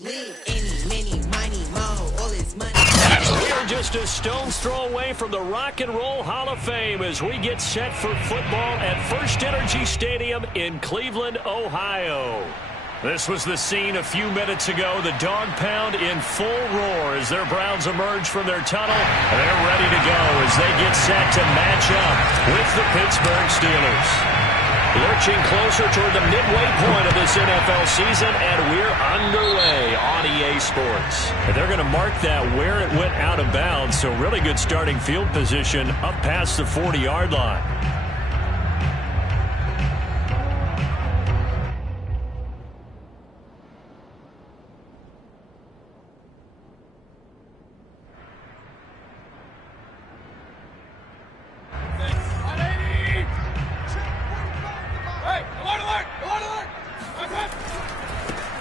We are just a stone's throw away from the Rock and Roll Hall of Fame as we get set for football at First Energy Stadium in Cleveland, Ohio. This was the scene a few minutes ago. The dog pound in full roar as their Browns emerge from their tunnel. They're ready to go as they get set to match up with the Pittsburgh Steelers. Lurching closer toward the midway point of this NFL season, and we're underway on EA Sports. And they're going to mark that where it went out of bounds, so really good starting field position up past the 40-yard line.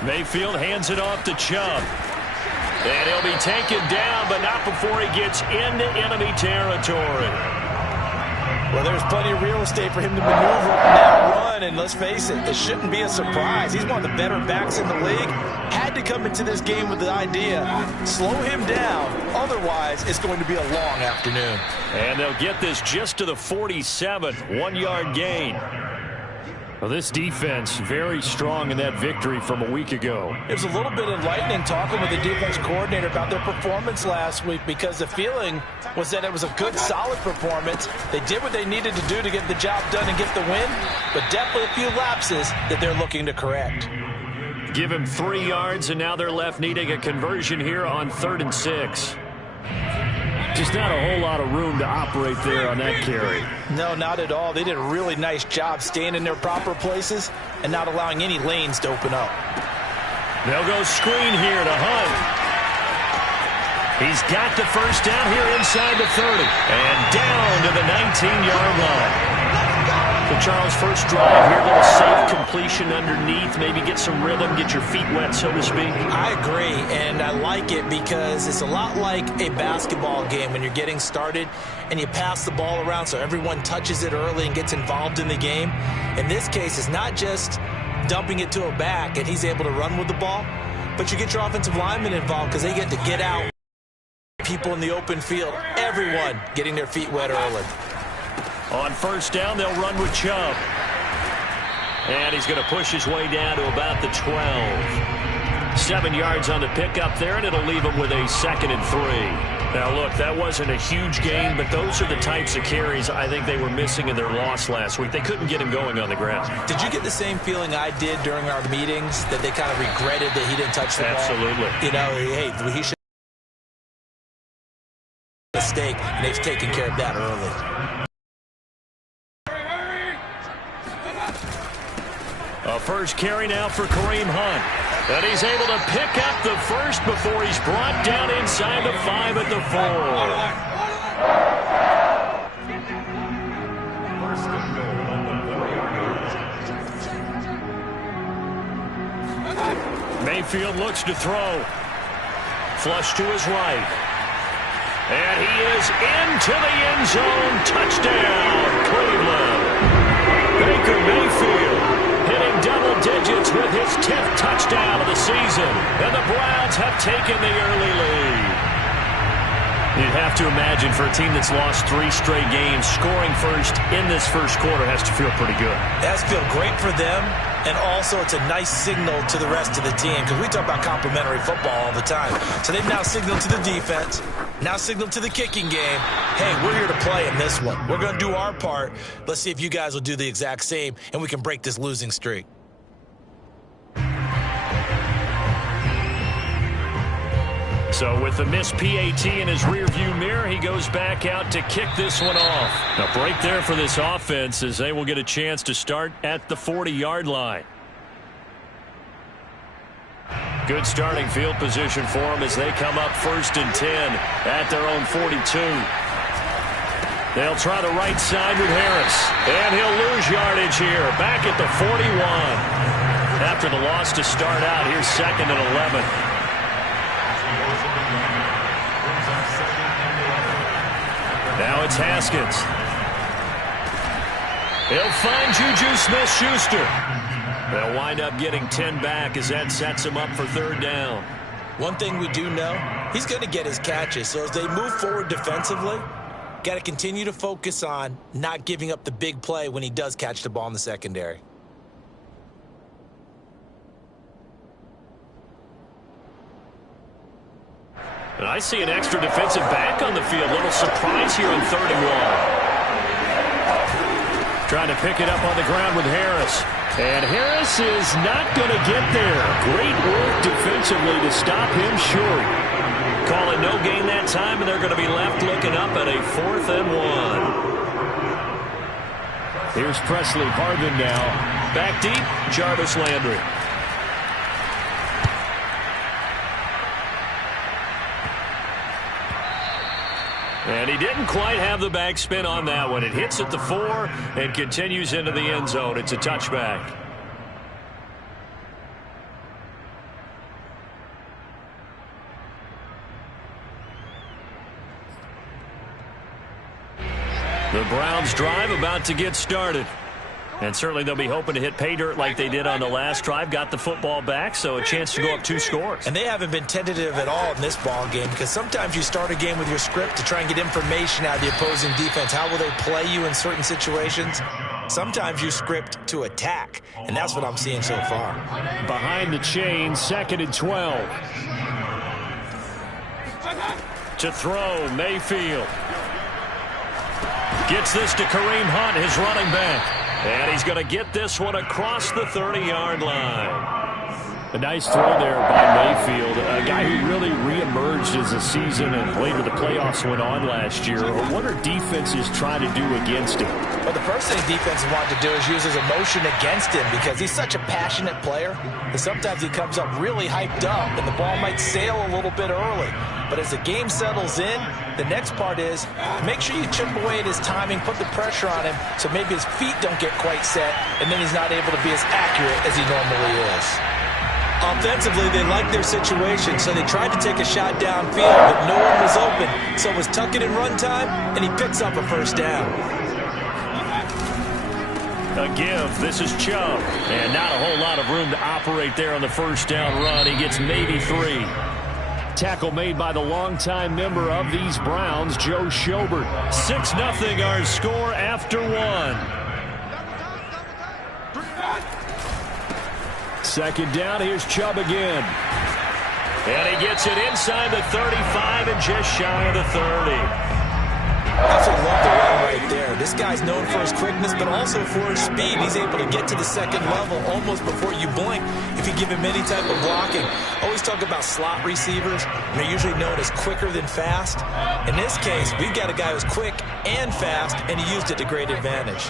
Mayfield hands it off to Chubb. And he'll be taken down, but not before he gets into enemy territory. Well, there's plenty of real estate for him to maneuver in that run, and let's face it, this shouldn't be a surprise. He's one of the better backs in the league. Had to come into this game with the idea, slow him down, otherwise it's going to be a long afternoon. And they'll get this just to the 47, 1-yard gain. Well, this defense very strong in that victory from a week ago. It was a little bit enlightening talking with the defense coordinator about their performance last week because the feeling was that it was a good, solid performance. They did what they needed to do to get the job done and get the win, but definitely a few lapses that they're looking to correct. Give him 3 yards, and now they're left needing a conversion here on 3rd and 6. Just not a whole lot of room to operate there on that carry. No, not at all. They did a really nice job staying in their proper places and not allowing any lanes to open up. They'll go screen here to Hunt. He's got the first down here inside the 30 and down to the 19-yard line. So Charles, first drive here, a little safe completion underneath, maybe get some rhythm, get your feet wet, so to speak. I agree, and I like it because it's a lot like a basketball game when you're getting started and you pass the ball around so everyone touches it early and gets involved in the game. In this case, it's not just dumping it to a back and he's able to run with the ball, but you get your offensive linemen involved because they get to get out. People in the open field, everyone getting their feet wet early. On first down, they'll run with Chubb. And he's going to push his way down to about the 12. 7 yards on the pickup there, and it'll leave him with a 2nd and 3. Now, look, that wasn't a huge gain, but those are the types of carries I think they were missing in their loss last week. They couldn't get him going on the ground. Did you get the same feeling I did during our meetings, that they kind of regretted that he didn't touch the ball? Absolutely. You know, hey, he should mistake, and they've taken care of that early. A first carry now for Kareem Hunt. And he's able to pick up the first before he's brought down inside the 5 at the 4. Mayfield looks to throw. Flush to his right. And he is into the end zone. Touchdown, Cleveland. Baker Mayfield hitting double digits with his 10th touchdown of the season. And the Browns have taken the early lead. You'd have to imagine for a team that's lost 3 straight games, scoring first in this first quarter has to feel pretty good. It has to feel great for them, and also it's a nice signal to the rest of the team because we talk about complimentary football all the time. So they've now signaled to the defense, now signaled to the kicking game, hey, we're here to play in this one. We're going to do our part. Let's see if you guys will do the exact same, and we can break this losing streak. So with the missed PAT in his rearview mirror, he goes back out to kick this one off. A break there for this offense as they will get a chance to start at the 40-yard line. Good starting field position for them as they come up 1st and 10 at their own 42. They'll try the right side with Harris, and he'll lose yardage here back at the 41. After the loss to start out, here's 2nd and 11. Now it's Haskins. He'll find Juju Smith-Schuster. They'll wind up getting 10 back as that sets him up for third down. One thing we do know, he's going to get his catches. So as they move forward defensively, got to continue to focus on not giving up the big play when he does catch the ball in the secondary. And I see an extra defensive back on the field. Little surprise here on 31. Trying to pick it up on the ground with Harris. And Harris is not going to get there. Great work defensively to stop him short. Calling no gain that time, and they're going to be left looking up at a 4th and 1. Here's Presley Harvin now. Back deep, Jarvis Landry. And he didn't quite have the backspin on that one. It hits at the 4 and continues into the end zone. It's a touchback. The Browns drive about to get started. And certainly they'll be hoping to hit pay dirt like they did on the last drive. Got the football back, so a chance to go up 2 scores. And they haven't been tentative at all in this ball game, because sometimes you start a game with your script to try and get information out of the opposing defense. How will they play you in certain situations? Sometimes you script to attack, and that's what I'm seeing so far. Behind the chain, 2nd and 12. To throw, Mayfield. Gets this to Kareem Hunt, his running back. And he's going to get this one across the 30-yard line. A nice throw there by Mayfield, a guy who really reemerged as the season and later the playoffs went on last year. What are defenses trying to do against him? Well, the first thing defense wants to do is use his emotion against him, because he's such a passionate player that sometimes he comes up really hyped up and the ball might sail a little bit early. But as the game settles in, the next part is make sure you chip away at his timing, put the pressure on him so maybe his feet don't get quite set, and then he's not able to be as accurate as he normally is. Offensively, they liked their situation, so they tried to take a shot downfield, but no one was open. So it was tuck it in run time, and he picks up a first down. A give. This is Chubb. And not a whole lot of room to operate there on the first down run. He gets maybe 3. Tackle made by the longtime member of these Browns, Joe Schobert. 6-0 our score after 1. 2nd down, here's Chubb again. And he gets it inside the 35 and just shy of the 30. I absolutely love the run right there. This guy's known for his quickness, but also for his speed. He's able to get to the 2nd level almost before you blink if you give him any type of blocking. Always talk about slot receivers, and they're usually known as quicker than fast. In this case, we've got a guy who's quick and fast, and he used it to great advantage.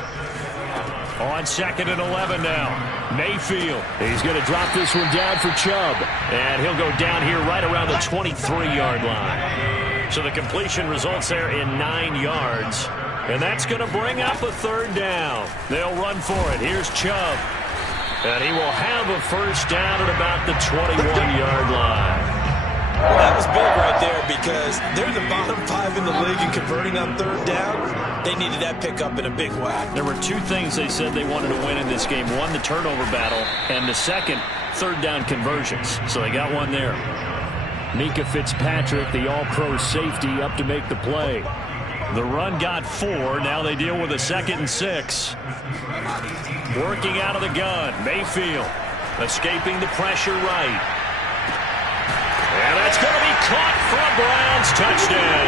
On 2nd and 11 now. Mayfield. He's going to drop this one down for Chubb. And he'll go down here right around the 23-yard line. So the completion results there in 9 yards. And that's going to bring up a 3rd down. They'll run for it. Here's Chubb. And he will have a first down at about the 21-yard line. Well, that was big right there, because they're the bottom 5 in the league in converting on 3rd down. They needed that pickup in a big way. There were 2 things they said they wanted to win in this game. One, the turnover battle, and the second, 3rd down conversions. So they got one there. Mika Fitzpatrick, the all-pro safety, up to make the play. The run got 4. Now they deal with a 2nd and 6. Working out of the gun. Mayfield escaping the pressure right. And that's going to be caught for a Browns touchdown.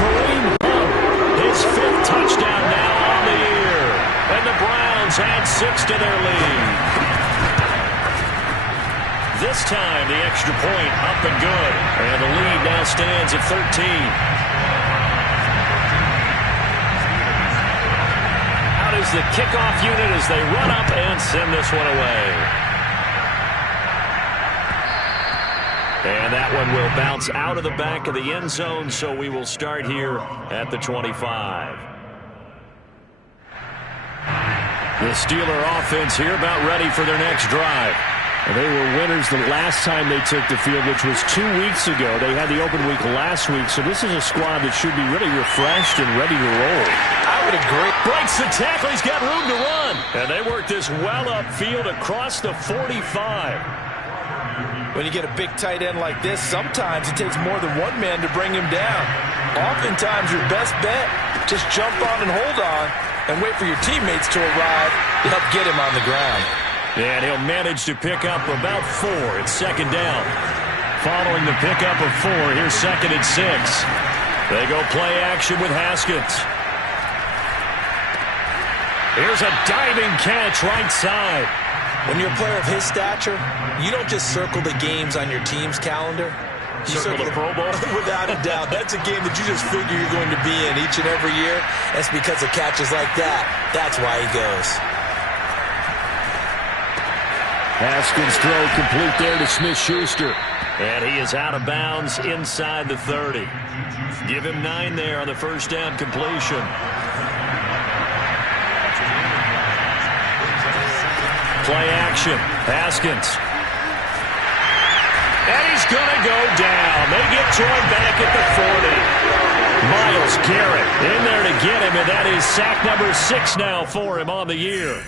Kareem Hunt, his 5th touchdown now on the year. And the Browns add 6 to their lead. This time, the extra point up and good. And the lead now stands at 13. Out is the kickoff unit as they run up and send this one away. And that one will bounce out of the back of the end zone, so we will start here at the 25. The Steeler offense here about ready for their next drive. They were winners the last time they took the field, which was 2 weeks ago. They had the open week last week, so this is a squad that should be really refreshed and ready to roll. I having a great... Breaks the tackle. He's got room to run. And they work this well upfield across the 45. When you get a big tight end like this, sometimes it takes more than one man to bring him down. Oftentimes, your best bet, just jump on and hold on and wait for your teammates to arrive to help get him on the ground. And he'll manage to pick up about 4. It's second down. Following the pickup of 4, here's 2nd and 6. They go play action with Haskins. Here's a diving catch right side. When you're a player of his stature, you don't just circle the games on your team's calendar. You circle the Pro Bowl? Without a doubt. That's a game that you just figure you're going to be in each and every year. That's because of catches like that. That's why he goes. Haskins' throw complete there to Smith-Schuster. And he is out of bounds inside the 30. Give him 9 there on the first down completion. Play action. Haskins. And he's going to go down. They get to him back at the 40. Myles Garrett in there to get him, and that is sack number 6 now for him on the year.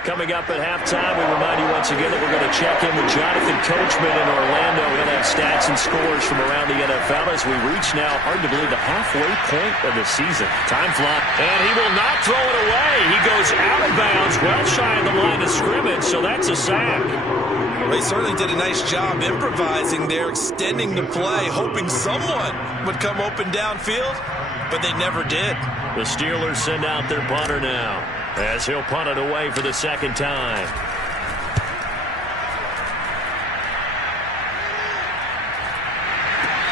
Coming up at halftime, we remind you once again that we're going to check in with Jonathan Coachman in Orlando. He'll have stats and scores from around the NFL as we reach now, hard to believe, the halfway point of the season. Time flies. And he will not throw it away. He goes out of bounds, well shy of the line of scrimmage, so that's a sack. Well, he certainly did a nice job improvising there, extending the play, hoping someone would come open downfield, but they never did. The Steelers send out their punter now, as he'll punt it away for the second time.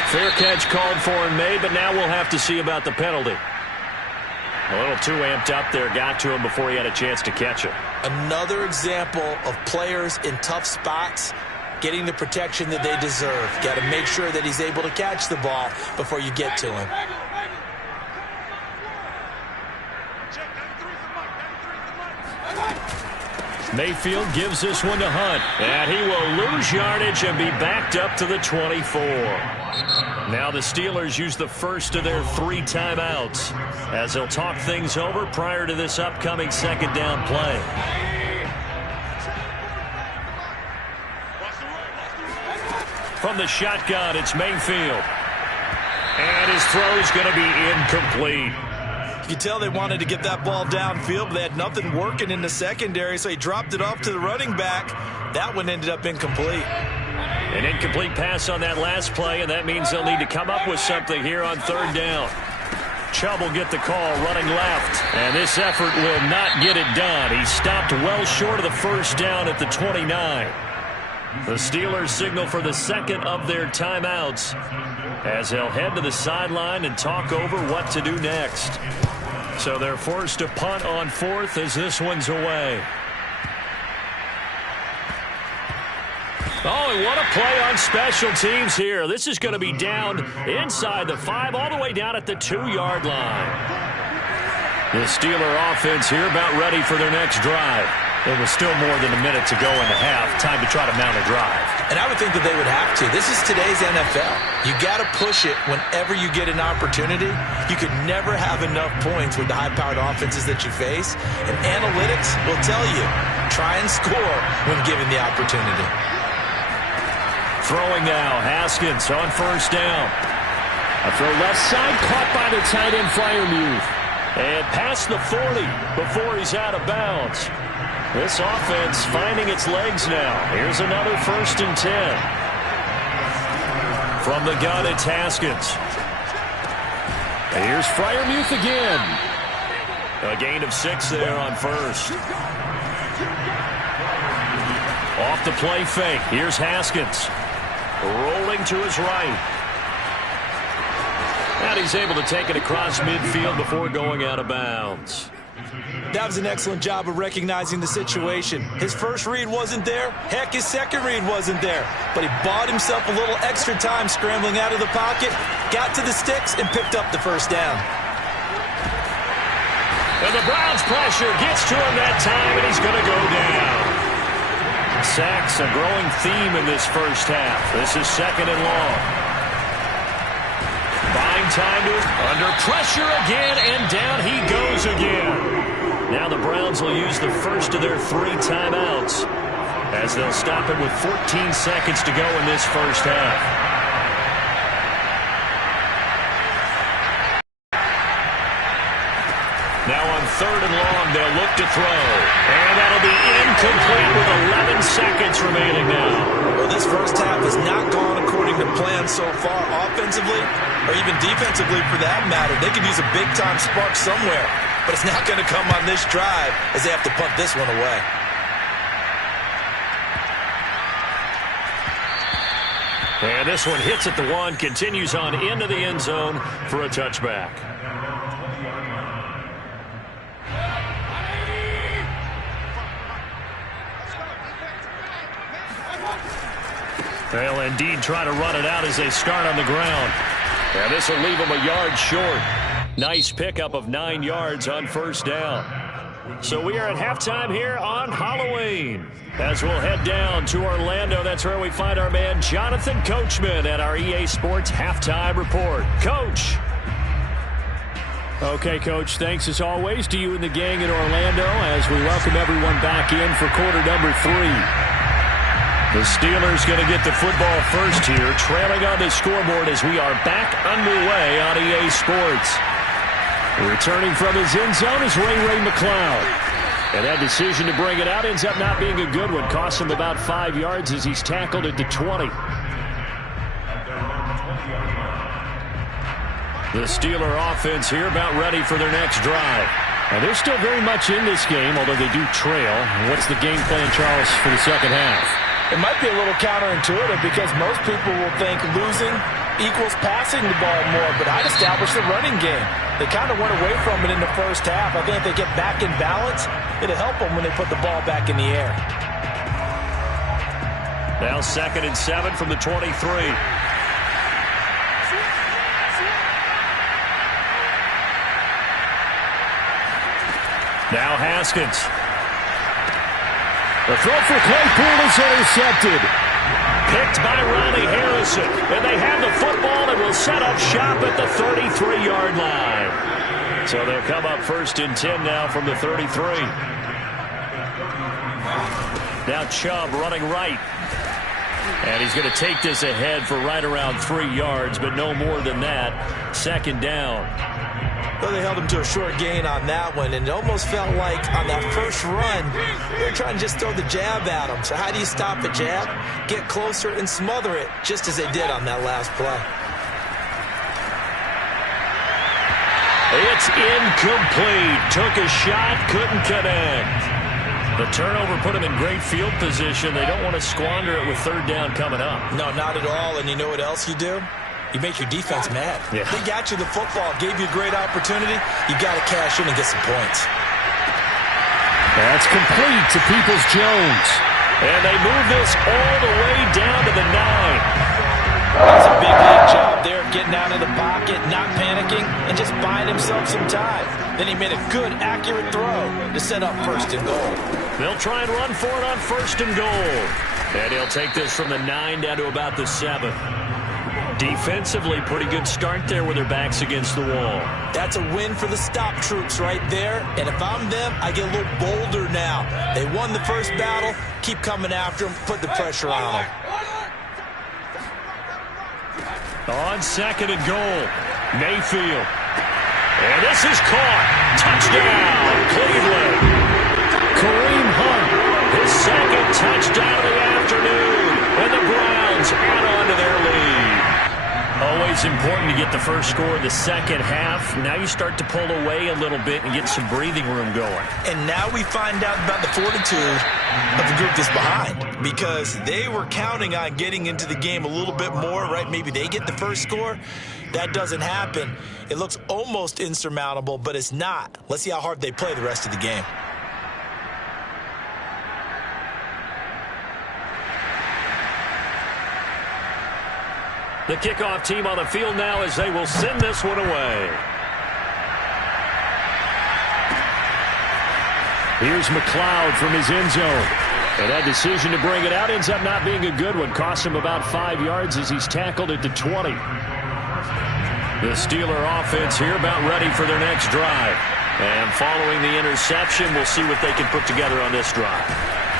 Fair catch called for and made, but now we'll have to see about the penalty. A little too amped up there, got to him before he had a chance to catch it. Another example of players in tough spots getting the protection that they deserve. Got to make sure that he's able to catch the ball before you get to him. Mayfield gives this one to Hunt, and he will lose yardage and be backed up to the 24. Now the Steelers use the first of their 3 timeouts as they'll talk things over prior to this upcoming second down play. From the shotgun, it's Mayfield. And his throw is going to be incomplete. You can tell they wanted to get that ball downfield, but they had nothing working in the secondary, so he dropped it off to the running back. That one ended up incomplete. An incomplete pass on that last play, and that means they'll need to come up with something here on third down. Chubb will get the call running left, and this effort will not get it done. He stopped well short of the first down at the 29. The Steelers signal for the second of their timeouts as they'll head to the sideline and talk over what to do next. So they're forced to punt on 4th as this one's away. Oh, and what a play on special teams here. This is going to be down inside the 5, all the way down at the 2-yard line. The Steeler offense here about ready for their next drive. It was still more than a minute to go in the half. Time to try to mount a drive. And I would think that they would have to. This is today's NFL. You got to push it whenever you get an opportunity. You could never have enough points with the high-powered offenses that you face. And analytics will tell you, try and score when given the opportunity. Throwing now, Haskins on first down. A throw left side, caught by the tight end Freiermuth. And past the 40 before he's out of bounds. This offense finding its legs now. Here's another 1st and 10. From the gun, it's Haskins. And here's Freiermuth again. A gain of 6 there on first. Off the play fake. Here's Haskins. Rolling to his right. And he's able to take it across midfield before going out of bounds. That was an excellent job of recognizing the situation. His first read wasn't there. Heck, his second read wasn't there. But he bought himself a little extra time scrambling out of the pocket, got to the sticks, and picked up the first down. And the Browns' pressure gets to him that time, and he's going to go down. Sacks, a growing theme in this first half. This is 2nd and long. Buying time to under pressure again, and down he goes again. Now the Browns will use the first of their 3 timeouts as they'll stop it with 14 seconds to go in this first half. Now on 3rd and long, they'll look to throw. And that'll be incomplete with 11 seconds remaining now. Well, this first half has not gone according to plan so far offensively, or even defensively for that matter. They could use a big-time spark somewhere, but it's not going to come on this drive as they have to punt this one away. And this one hits at the 1, continues on into the end zone for a touchback. They'll indeed try to run it out as they start on the ground. And this will leave them a yard short. Nice pickup of 9 yards on first down. So we are at halftime here on Halloween. As we'll head down to Orlando, that's where we find our man Jonathan Coachman at our EA Sports Halftime Report. Coach. Okay, Coach, thanks as always to you and the gang in Orlando as we welcome everyone back in for quarter number 3. The Steelers going to get the football first here, trailing on the scoreboard as we are back underway on EA Sports. Returning from his end zone is Ray McLeod. And that decision to bring it out ends up not being a good one. Costs him about 5 yards as he's tackled at the 20. The Steeler offense here about ready for their next drive. And they're still very much in this game, although they do trail. What's the game plan, Charles, for the second half? It might be a little counterintuitive because most people will think losing equals passing the ball more, but I'd establish the running game. They kind of went away from it in the first half. I think if they get back in balance, it'll help them when they put the ball back in the air. Now 2nd and 7 from the 23. Now Haskins. The throw for Claypool is intercepted. Picked by Ronnie Harrison. And they have the football and will set up shop at the 33-yard line. So they'll come up 1st and 10 now from the 33. Now Chubb running right. And he's going to take this ahead for right around 3 yards, but no more than that. 2nd down. Well, they held him to a short gain on that one, and it almost felt like on that first run, they were trying to just throw the jab at him. So how do you stop a jab? Get closer and smother it, just as they did on that last play. It's incomplete. Took a shot, couldn't connect. The turnover put him in great field position. They don't want to squander it with 3rd down coming up. No, not at all, and you know what else you do? You make your defense mad. Yeah. They got you the football, gave you a great opportunity. You got to cash in and get some points. That's complete to Peoples-Jones. And they move this all the way down to the 9. That's a big league job there, getting out of the pocket, not panicking, and just buying himself some time. Then he made a good, accurate throw to set up 1st and goal. They'll try and run for it on 1st and goal. And he'll take this from the 9 down to about the 7. Defensively, pretty good start there with their backs against the wall. That's a win for the stop troops right there. And if I'm them, I get a little bolder now. They won the first battle. Keep coming after them. Put the pressure on them. On 2nd and goal, Mayfield. And this is caught. Touchdown, Cleveland. Kareem Hunt, his 2nd touchdown of the afternoon. And the Browns add on to their lead. Always important to get the first score of the second half. Now you start to pull away a little bit and get some breathing room going. And now we find out about the fortitude of the group that's behind, because they were counting on getting into the game a little bit more, right? Maybe they get the first score. That doesn't happen. It looks almost insurmountable, but it's not. Let's see how hard they play the rest of the game. The kickoff team on the field now as they will send this one away. Here's McLeod from his end zone. And that decision to bring it out ends up not being a good one. Costs him about 5 yards as he's tackled at the 20. The Steeler offense here about ready for their next drive. And following the interception, we'll see what they can put together on this drive.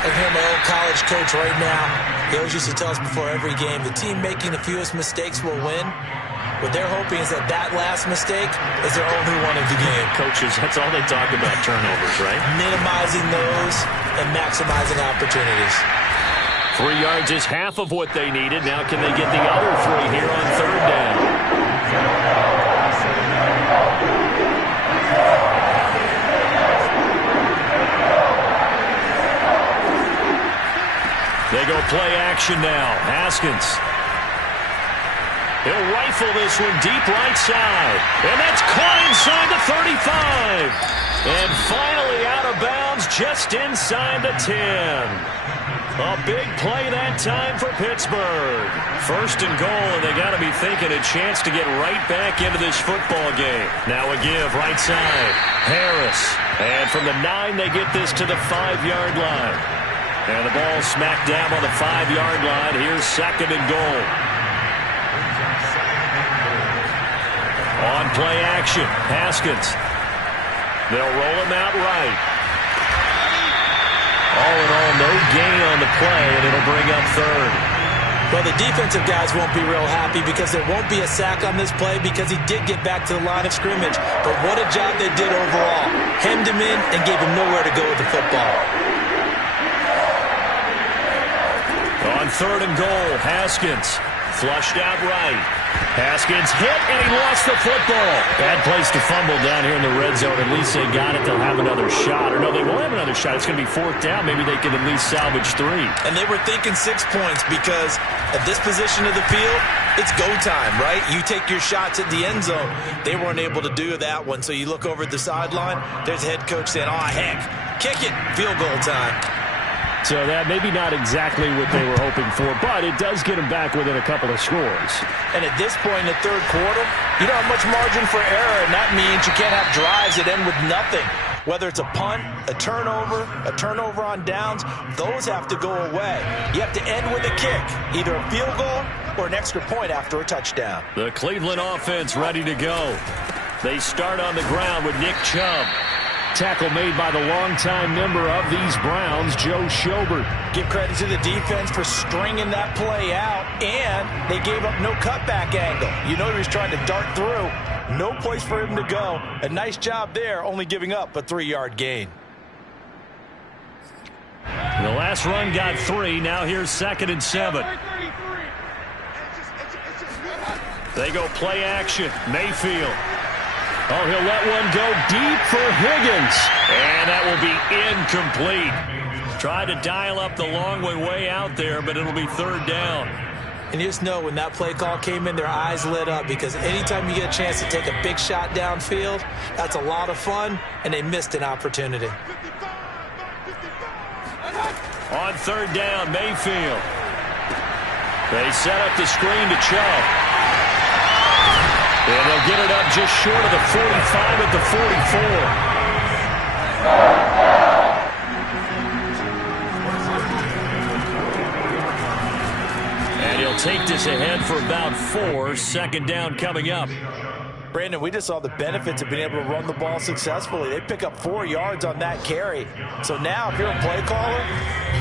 I hear my old college coach right now. He always used to tell us before every game, the team making the fewest mistakes will win. What they're hoping is that last mistake is their only one of the game. Coaches, that's all they talk about, turnovers, right? Minimizing those and maximizing opportunities. 3 yards is half of what they needed. Now can they get the other 3 here on third down? They go play action now. Haskins. He'll rifle this one deep right side. And that's caught inside the 35. And finally out of bounds just inside the 10. A big play that time for Pittsburgh. First and goal, and they got to be thinking a chance to get right back into this football game. Now a give right side. Harris. And from the 9, they get this to the 5-yard line. And the ball smacked down on the 5-yard line. Here's second and goal. On play action, Haskins. They'll roll him out right. All in all, no gain on the play, and it'll bring up third. Well, the defensive guys won't be real happy because there won't be a sack on this play because he did get back to the line of scrimmage. But what a job they did overall. Hemmed him in and gave him nowhere to go with the football. On third and goal, Haskins flushed out right. Haskins hit, and he lost the football. Bad place to fumble down here in the red zone. At least they got it. They'll have another shot. Or no, they won't have another shot. It's going to be fourth down. Maybe they can at least salvage 3. And they were thinking 6 points because at this position of the field, it's go time, right? You take your shots at the end zone. They weren't able to do that one. So you look over at the sideline, there's the head coach saying, oh, heck, kick it, field goal time. So that maybe not exactly what they were hoping for, but it does get them back within a couple of scores. And at this point in the third quarter, you don't have much margin for error, and that means you can't have drives that end with nothing. Whether it's a punt, a turnover on downs, those have to go away. You have to end with a kick, either a field goal or an extra point after a touchdown. The Cleveland offense ready to go. They start on the ground with Nick Chubb. Tackle made by the longtime member of these Browns, Joe Schobert. Give credit to the defense for stringing that play out, and they gave up no cutback angle. You know he was trying to dart through. No place for him to go. A nice job there, only giving up a 3-yard gain. The last run got 3. Now here's second and 7. They go play action. Mayfield. Oh, he'll let one go deep for Higgins. And that will be incomplete. Tried to dial up the long way out there, but it'll be third down. And you just know when that play call came in, their eyes lit up because anytime you get a chance to take a big shot downfield, that's a lot of fun, and they missed an opportunity. On third down, Mayfield. They set up the screen to Chubb. And they'll get it up just short of the 45 at the 44. And he'll take this ahead for about 4. Second down coming up. Brandon, we just saw the benefits of being able to run the ball successfully. They pick up 4 yards on that carry. So now if you're a play caller,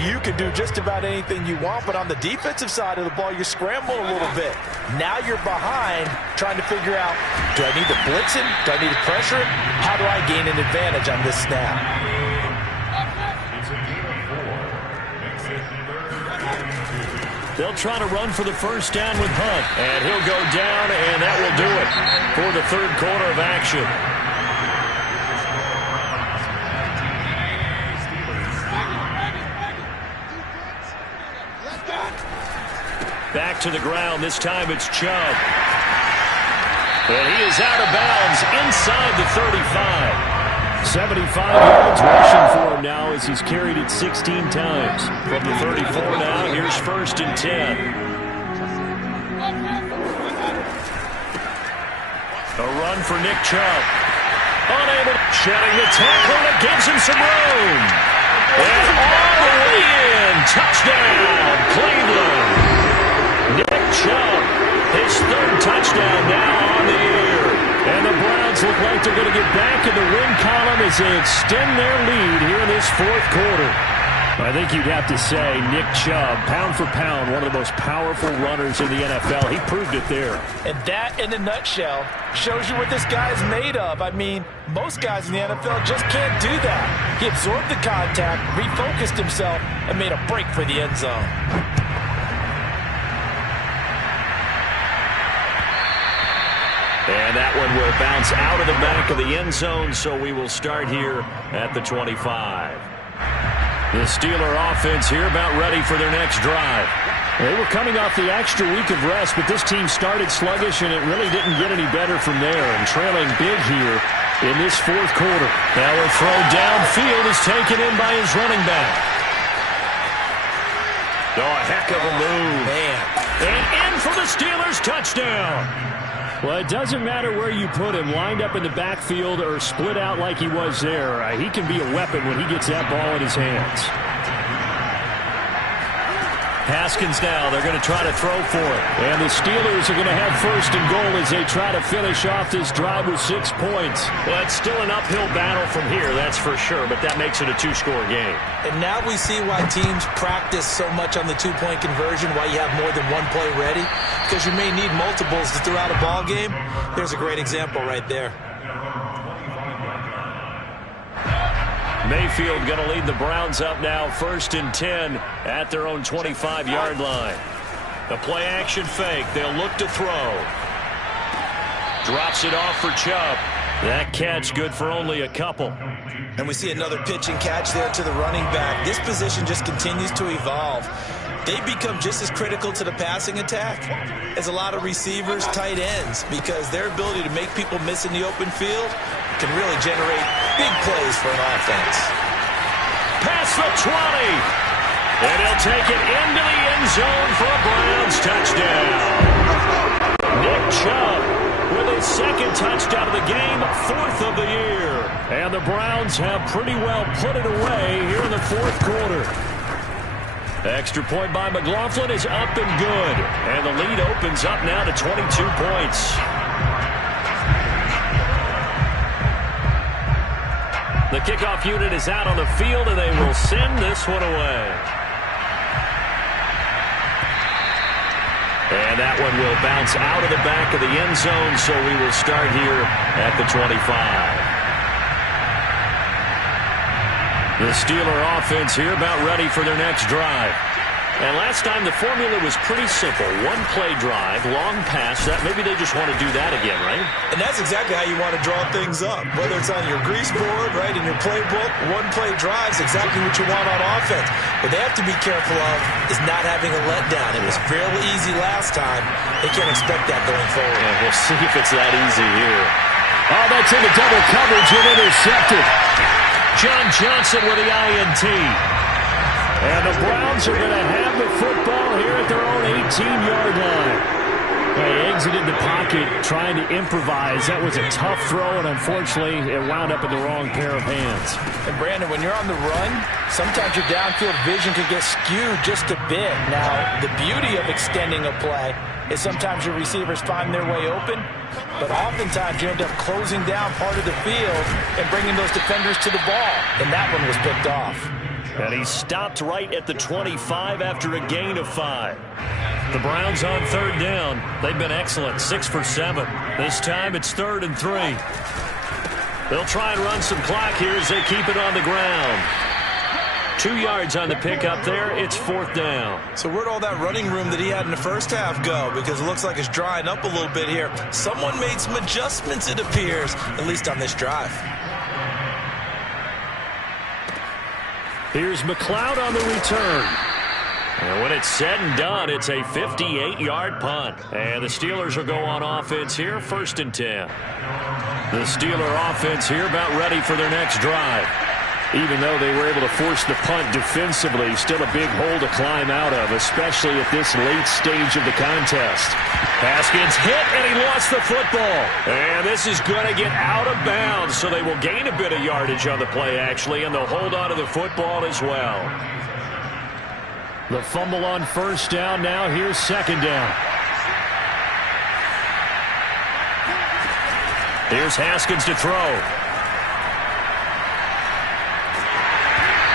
you can do just about anything you want. But on the defensive side of the ball, you're scrambling a little bit. Now you're behind trying to figure out, do I need to blitz him? Do I need to pressure him? How do I gain an advantage on this snap? They'll try to run for the first down with Hunt. And he'll go down, and that will do it for the third quarter of action. Back to the ground. This time it's Chubb. And he is out of bounds inside the 35. 75 yards rushing for him now as he's carried it 16 times. From the 34 now, here's first and 10. A run for Nick Chubb. Unable to shedding the tackle that gives him some room. And all the way in. Touchdown, Cleveland. Nick Chubb, his third touchdown now on the year. And the Browns look like they're going to get back in the win column as they extend their lead here in this fourth quarter. I think you'd have to say Nick Chubb, pound for pound, one of the most powerful runners in the NFL. He proved it there. And that, in a nutshell, shows you what this guy's made of. I mean, most guys in the NFL just can't do that. He absorbed the contact, refocused himself, and made a break for the end zone. And that one will bounce out of the back of the end zone, so we will start here at the 25. The Steeler offense here about ready for their next drive. They were coming off the extra week of rest, but this team started sluggish, and it really didn't get any better from there. And trailing big here in this fourth quarter. Now a throw downfield is taken in by his running back. Oh, a heck of a move. Man. And in for the Steelers touchdown. Well, it doesn't matter where you put him, lined up in the backfield or split out like he was there. He can be a weapon when he gets that ball in his hands. Haskins now, they're going to try to throw for it. And the Steelers are going to have first and goal as they try to finish off this drive with 6 points. Well, it's still an uphill battle from here, that's for sure, but that makes it a 2-score game. And now we see why teams practice so much on the 2-point conversion, why you have more than one play ready, because you may need multiples to throw out a ball game. There's a great example right there. Mayfield going to lead the Browns up now, 1st and 10 at their own 25-yard line. The play-action fake. They'll look to throw. Drops it off for Chubb. That catch good for only a couple. And we see another pitch and catch there to the running back. This position just continues to evolve. They become just as critical to the passing attack as a lot of receivers, tight ends, because their ability to make people miss in the open field can really generate big plays for an offense. Past the 20. And he'll take it into the end zone for a Browns touchdown. Nick Chubb with his second touchdown of the game, 4th of the year. And the Browns have pretty well put it away here in the fourth quarter. Extra point by McLaughlin is up and good. And the lead opens up now to 22 points. The kickoff unit is out on the field, and they will send this one away. And that one will bounce out of the back of the end zone, so we will start here at the 25. The Steeler offense here about ready for their next drive. And last time the formula was pretty simple. One play drive, long pass. That maybe they just want to do that again, right? And that's exactly how you want to draw things up. Whether it's on your grease board, right, in your playbook, one play drive is exactly what you want on offense. What they have to be careful of is not having a letdown. It was fairly easy last time. They can't expect that going forward. And we'll see if it's that easy here. Oh, that's into double coverage and intercepted. John Johnson with the INT. And the Browns are going to have the football here at their own 18-yard line. They exited the pocket trying to improvise. That was a tough throw, and unfortunately, it wound up in the wrong pair of hands. And, Brandon, when you're on the run, sometimes your downfield vision can get skewed just a bit. Now, the beauty of extending a play is sometimes your receivers find their way open, but oftentimes you end up closing down part of the field and bringing those defenders to the ball, and that one was picked off. And he stopped right at the 25 after a gain of 5. The Browns on 3rd down. They've been excellent, 6 for 7. This time it's 3rd and 3. They'll try and run some clock here as they keep it on the ground. 2 yards on the pickup there. It's 4th down. So where'd all that running room that he had in the first half go? Because it looks like it's drying up a little bit here. Someone made some adjustments, it appears, at least on this drive. Here's McLeod on the return. And when it's said and done, it's a 58-yard punt. And the Steelers will go on offense here, 1st and 10. The Steeler offense here about ready for their next drive. Even though they were able to force the punt defensively, still a big hole to climb out of, especially at this late stage of the contest. Haskins hit, and he lost the football. And this is going to get out of bounds, so they will gain a bit of yardage on the play, actually, and they'll hold on to the football as well. The fumble on first down now. Here's second down. Here's Haskins to throw.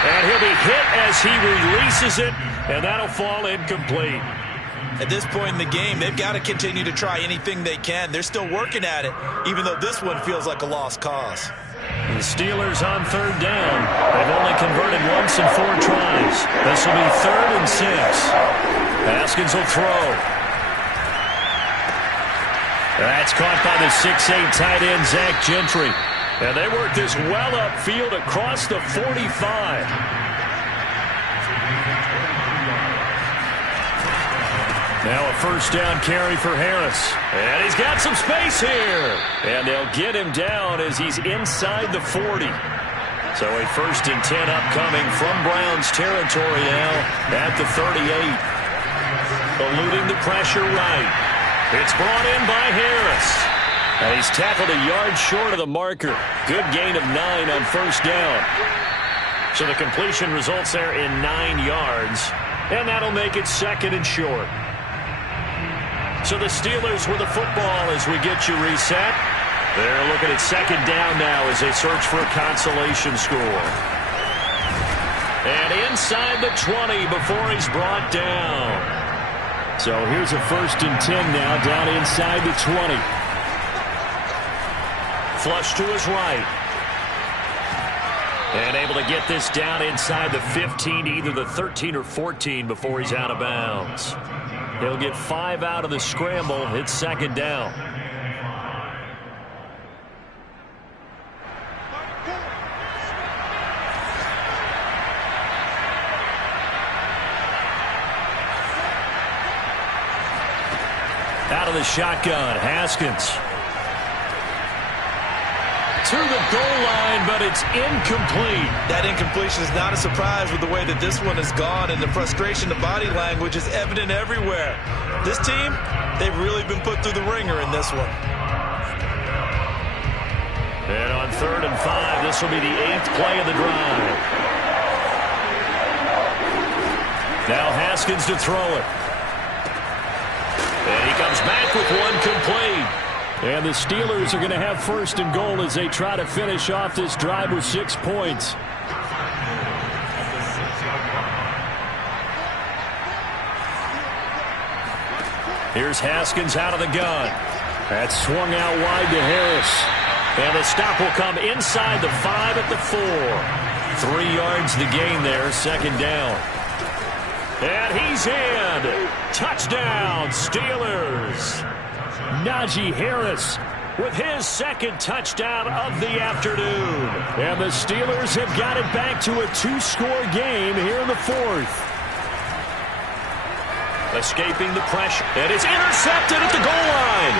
And he'll be hit as he releases it, and that'll fall incomplete. At this point in the game, they've got to continue to try anything they can. They're still working at it, even though this one feels like a lost cause. The Steelers on third down. They've only converted once in 4 tries. This will be 3rd and 6. Haskins will throw. That's caught by the 6'8" tight end, Zach Gentry. And they work this well upfield across the 45. Now a first down carry for Harris. And he's got some space here. And they'll get him down as he's inside the 40. So a 1st and 10 upcoming from Browns territory now at the 38. Eluding the pressure right. It's brought in by Harris. And he's tackled a yard short of the marker. Good gain of 9 on first down. So the completion results there in 9 yards. And that'll make it 2nd and short. So the Steelers with the football as we get you reset. They're looking at 2nd down now as they search for a consolation score. And inside the 20 before he's brought down. So here's a 1st and 10 now down inside the 20. Flush to his right. And able to get this down inside the 15, either the 13 or 14 before he's out of bounds. He'll get 5 out of the scramble. It's 2nd down. Out of the shotgun, Haskins. To the goal line, but it's incomplete. That incompletion is not a surprise with the way that this one has gone, and the frustration, the body language is evident everywhere. This team, they've really been put through the ringer in this one. And on 3rd and 5, this will be the 8th play of the drive. Now Haskins to throw it. And he comes back with one complete. And the Steelers are going to have 1st and goal as they try to finish off this drive with 6 points. Here's Haskins out of the gun. That's swung out wide to Harris. And the stop will come inside the 5 at the 4. 3 yards to gain there, 2nd down. And he's in. Touchdown, Steelers. Najee Harris with his 2nd touchdown of the afternoon. And the Steelers have got it back to a 2-score game here in the 4th. Escaping the pressure. And it's intercepted at the goal line.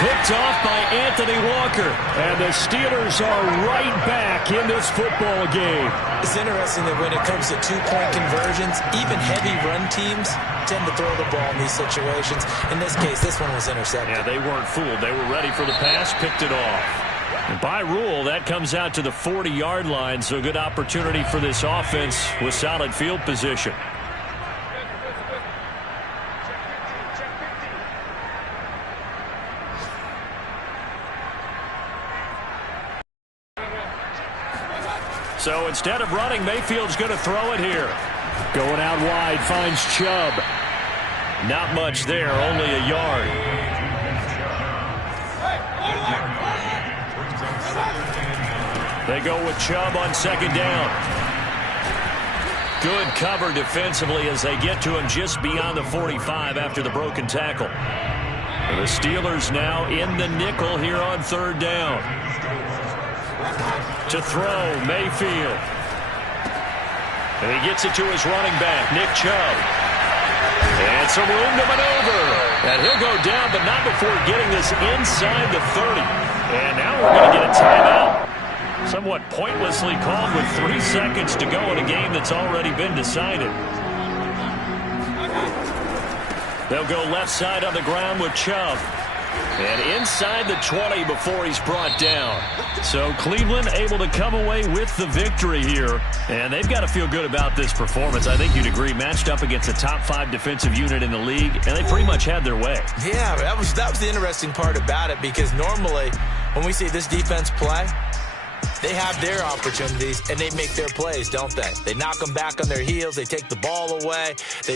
Picked off by Anthony Walker. And the Steelers are right back in this football game. It's interesting that when it comes to 2-point conversions, even heavy run teams tend to throw the ball in these situations. In this case, this one was intercepted. Yeah, they weren't fooled. They were ready for the pass, picked it off. And by rule, that comes out to the 40-yard line, so a good opportunity for this offense with solid field position. So instead of running, Mayfield's going to throw it here. Going out wide, finds Chubb. Not much there, only a yard. They go with Chubb on 2nd down. Good cover defensively as they get to him just beyond the 45 after the broken tackle. And the Steelers now in the nickel here on 3rd down. To throw, Mayfield. And he gets it to his running back, Nick Chubb. And some room to maneuver. And he'll go down, but not before getting this inside the 30. And now we're going to get a timeout. Somewhat pointlessly called with 3 seconds to go in a game that's already been decided. They'll go left side on the ground with Chubb. And inside the 20 before he's brought down. So Cleveland able to come away with the victory here. And they've got to feel good about this performance. I think you'd agree, matched up against a top 5 defensive unit in the league, and they pretty much had their way. Yeah, that was the interesting part about it, because normally when we see this defense play, they have their opportunities and they make their plays, don't they? They knock them back on their heels. They take the ball away.